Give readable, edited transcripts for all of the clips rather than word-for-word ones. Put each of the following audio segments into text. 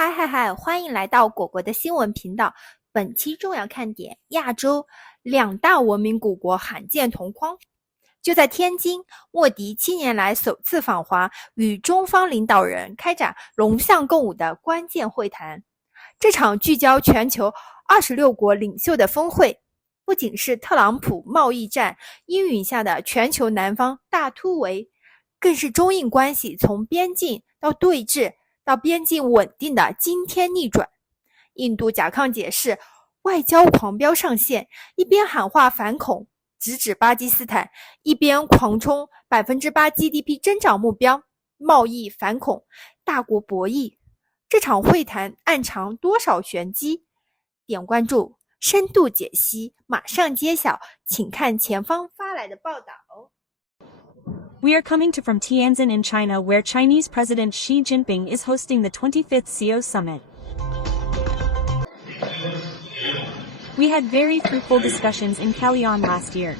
嗨嗨嗨！欢迎来到果果的新闻频道。本期重要看点：亚洲两大文明古国罕见同框。就在天津，莫迪7年来首次访华，与中方领导人开展龙象共舞的关键会谈。这场聚焦全球26国领袖的峰会，不仅是特朗普贸易战阴云下的全球南方大突围，更是中印关系从边境到对峙到边境稳定的惊天逆转。印度甲亢姐是外交狂飙上线，一边喊话反恐直指巴基斯坦，一边狂冲 8% GDP 增长目标，贸易反恐大国博弈。这场会谈暗藏多少玄机？点关注，深度解析，马上揭晓，请看前方发来的报道。We are coming to from Tianjin in China, where Chinese President Xi Jinping is hosting the 25th CO Summit. We had very fruitful discussions in Kalyan last year.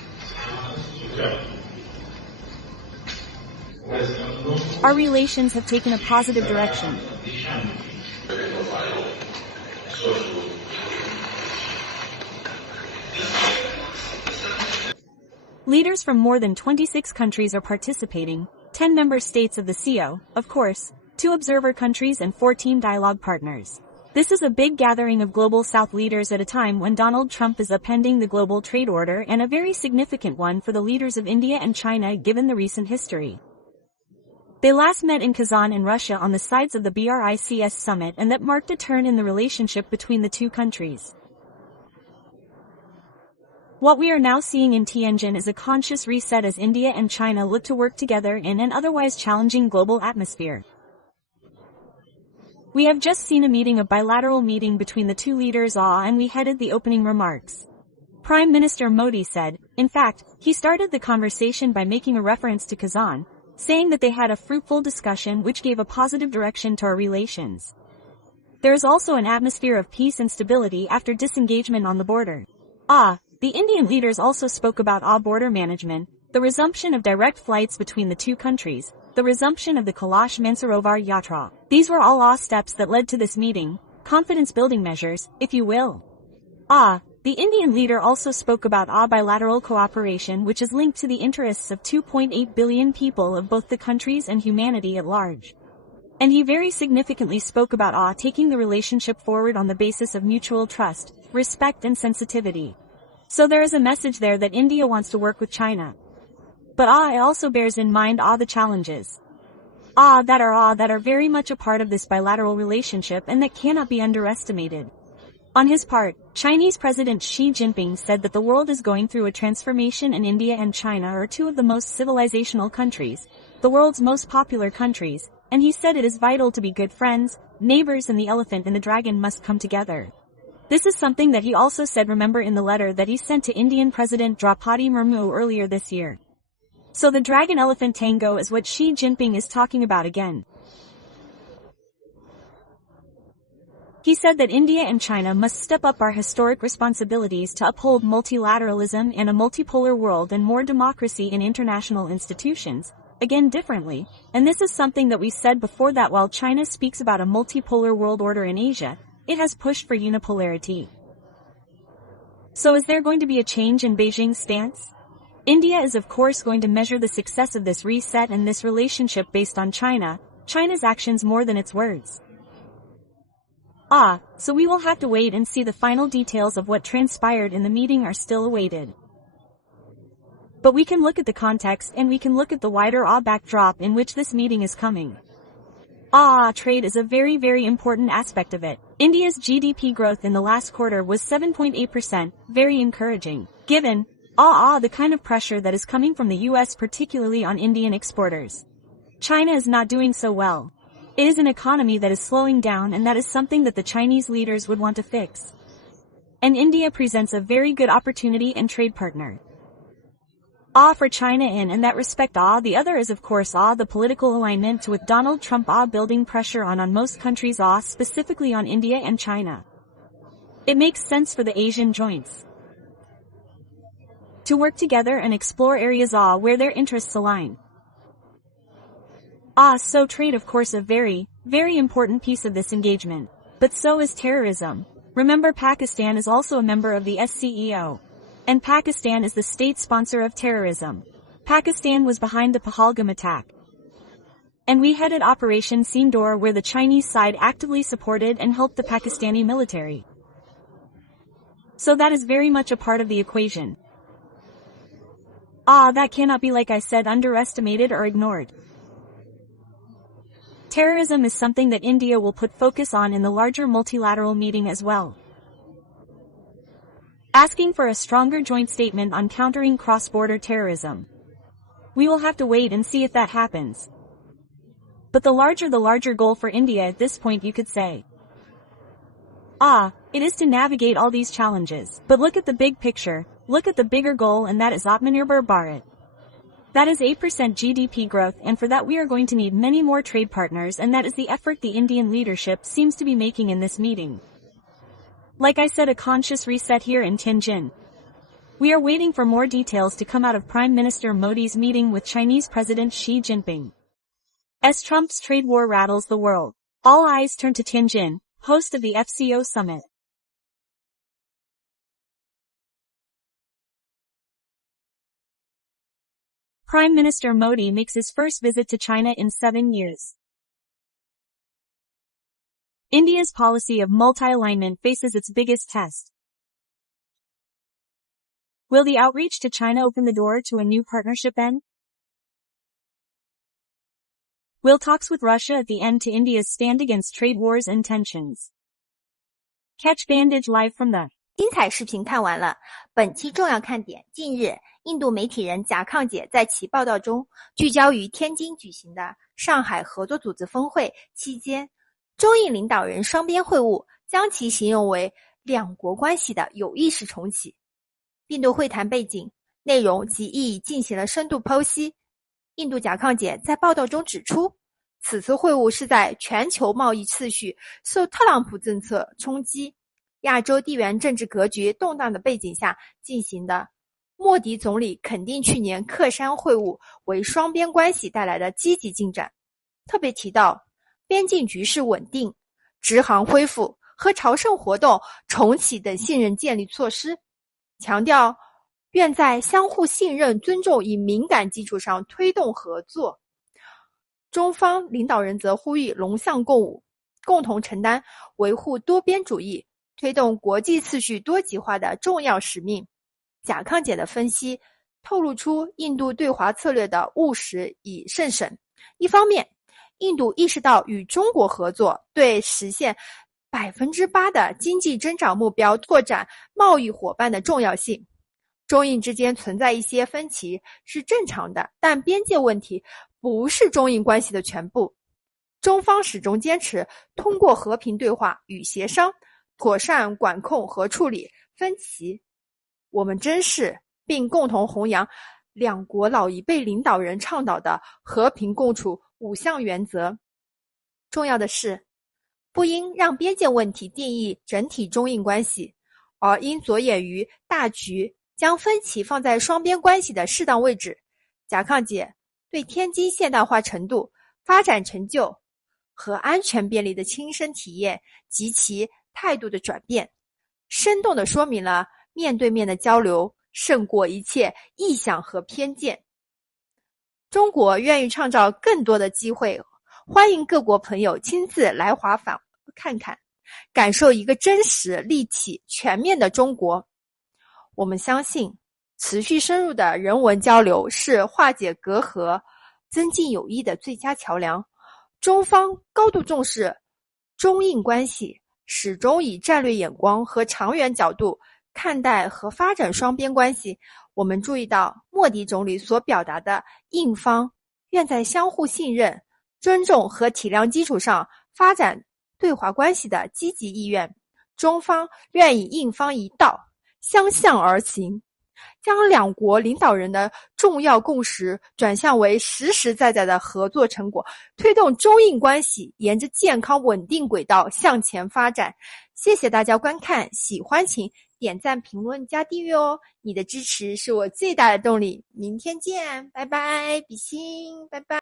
Our relations have taken a positive direction. Leaders from more than 26 countries are participating, 10 member states of the CO, of course, 2 observer countries and 14 dialogue partners. This is a big gathering of Global South leaders at a time when Donald Trump is upending the global trade order, and a very significant one for the leaders of India and China given the recent history. They last met in Kazan in Russia on the sides of the BRICS summit, and that marked a turn in the relationship between the two countries. What we are now seeing in Tianjin is a conscious reset as India and China look to work together in an otherwise challenging global atmosphere. We have just seen a bilateral meeting between the two leaders, and we headed the opening remarks. Prime Minister Modi said, in fact, he started the conversation by making a reference to Kazan, saying that they had a fruitful discussion which gave a positive direction to our relations. There is also an atmosphere of peace and stability after disengagement on the border. The Indian leaders also spoke about border management, the resumption of direct flights between the two countries, the resumption of the Kailash Mansarovar Yatra. These were all steps that led to this meeting, confidence-building measures, if you will. The Indian leader also spoke about bilateral cooperation, which is linked to the interests of 2.8 billion people of both the countries and humanity at large. And he very significantly spoke about taking the relationship forward on the basis of mutual trust, respect and sensitivity. So there is a message there that India wants to work with China. But it also bears in mind the challenges. That are very much a part of this bilateral relationship and that cannot be underestimated. On his part, Chinese President Xi Jinping said that the world is going through a transformation and India and China are two of the most civilizational countries, the world's most popular countries, and he said it is vital to be good friends, neighbors, and the elephant and the dragon must come together. This is something that he also said, remember, in the letter that he sent to Indian President Draupadi Murmu earlier this year. So the dragon-elephant tango is what Xi Jinping is talking about again. He said that India and China must step up our historic responsibilities to uphold multilateralism and a multipolar world and more democracy in international institutions, again differently, and this is something that we said before, that while China speaks about a multipolar world order in Asia, it has pushed for unipolarity. So is there going to be a change in Beijing's stance? India is of course going to measure the success of this reset and this relationship based on China's actions more than its words. So we will have to wait and see. The final details of what transpired in the meeting are still awaited. But we can look at the context and we can look at the wider backdrop in which this meeting is coming. Trade is a very, very important aspect of it. India's GDP growth in the last quarter was 7.8%, very encouraging, given the kind of pressure that is coming from the US, particularly on Indian exporters. China is not doing so well. It is an economy that is slowing down, and that is something that the Chinese leaders would want to fix. And India presents a very good opportunity and trade partner. For China in that respect. The other is of course the political alignment with Donald Trump building pressure on most countries, specifically on India and China. It makes sense for the Asian joints to work together and explore areas where their interests align. So trade of course a very, very important piece of this engagement. But so is terrorism. Remember, Pakistan is also a member of the SCEO. And Pakistan is the state sponsor of terrorism. Pakistan was behind the Pahalgam attack. And we headed Operation Sindoor, where the Chinese side actively supported and helped the Pakistani military. So that is very much a part of the equation. That cannot be, like I said, underestimated or ignored. Terrorism is something that India will put focus on in the larger multilateral meeting as well. Asking for a stronger joint statement on countering cross-border terrorism. We will have to wait and see if that happens. But the larger goal for India at this point, you could say. It is to navigate all these challenges. But look at the big picture, look at the bigger goal, and that is Atmanirbhar Bharat. That is 8% GDP growth, and for that we are going to need many more trade partners, and that is the effort the Indian leadership seems to be making in this meeting. Like I said, a conscious reset here in Tianjin. We are waiting for more details to come out of Prime Minister Modi's meeting with Chinese President Xi Jinping. As Trump's trade war rattles the world, all eyes turn to Tianjin, host of the FCO summit. Prime Minister Modi makes his first visit to China in 7 years. India's policy of multi-alignment faces its biggest test. Will the outreach to China open the door to a new partnership end? Will talks with Russia at the end to India's stand against trade wars and tensions? Catch Bandage live from the 精彩视频看完了，本期重要看点：近日，印度媒体人甲亢姐在其报道中聚焦于天津举行的上海合作组织峰会期间，中印领导人双边会晤，将其形容为两国关系的有意识重启。印度会谈背景、内容及意义进行了深度剖析。印度甲亢姐在报道中指出，此次会晤是在全球贸易秩序受特朗普政策冲击、亚洲地缘政治格局动荡的背景下进行的。莫迪总理肯定去年克山会晤为双边关系带来的积极进展，特别提到边境局势稳定、直航恢复和朝圣活动重启等信任建立措施，强调愿在相互信任、尊重与敏感基础上推动合作。中方领导人则呼吁龙象共舞，共同承担维护多边主义、推动国际秩序多极化的重要使命。甲亢姐的分析透露出印度对华策略的务实与慎审。一方面，印度意识到与中国合作对实现 8% 的经济增长目标拓展贸易伙伴的重要性。中印之间存在一些分歧是正常的，但边界问题不是中印关系的全部。中方始终坚持通过和平对话与协商，妥善管控和处理分歧。我们珍视并共同弘扬两国老一辈领导人倡导的和平共处5项原则。重要的是，不应让边界问题定义整体中印关系，而应着眼于大局，将分歧放在双边关系的适当位置。甲亢姐对天津现代化程度、发展成就和安全便利的亲身体验及其态度的转变，生动地说明了面对面的交流胜过一切臆想和偏见。中国愿意创造更多的机会，欢迎各国朋友亲自来华访看看，感受一个真实、立体、全面的中国。我们相信，持续深入的人文交流是化解隔阂、增进友谊的最佳桥梁。中方高度重视中印关系，始终以战略眼光和长远角度看待和发展双边关系。我们注意到莫迪总理所表达的印方愿在相互信任、尊重和体谅基础上发展对华关系的积极意愿，中方愿以印方一道相向而行，将两国领导人的重要共识转向为实实在在的合作成果，推动中印关系沿着健康稳定轨道向前发展。谢谢大家观看，喜欢请点赞、评论加订阅哦，你的支持是我最大的动力。明天见，拜拜，比心，拜拜。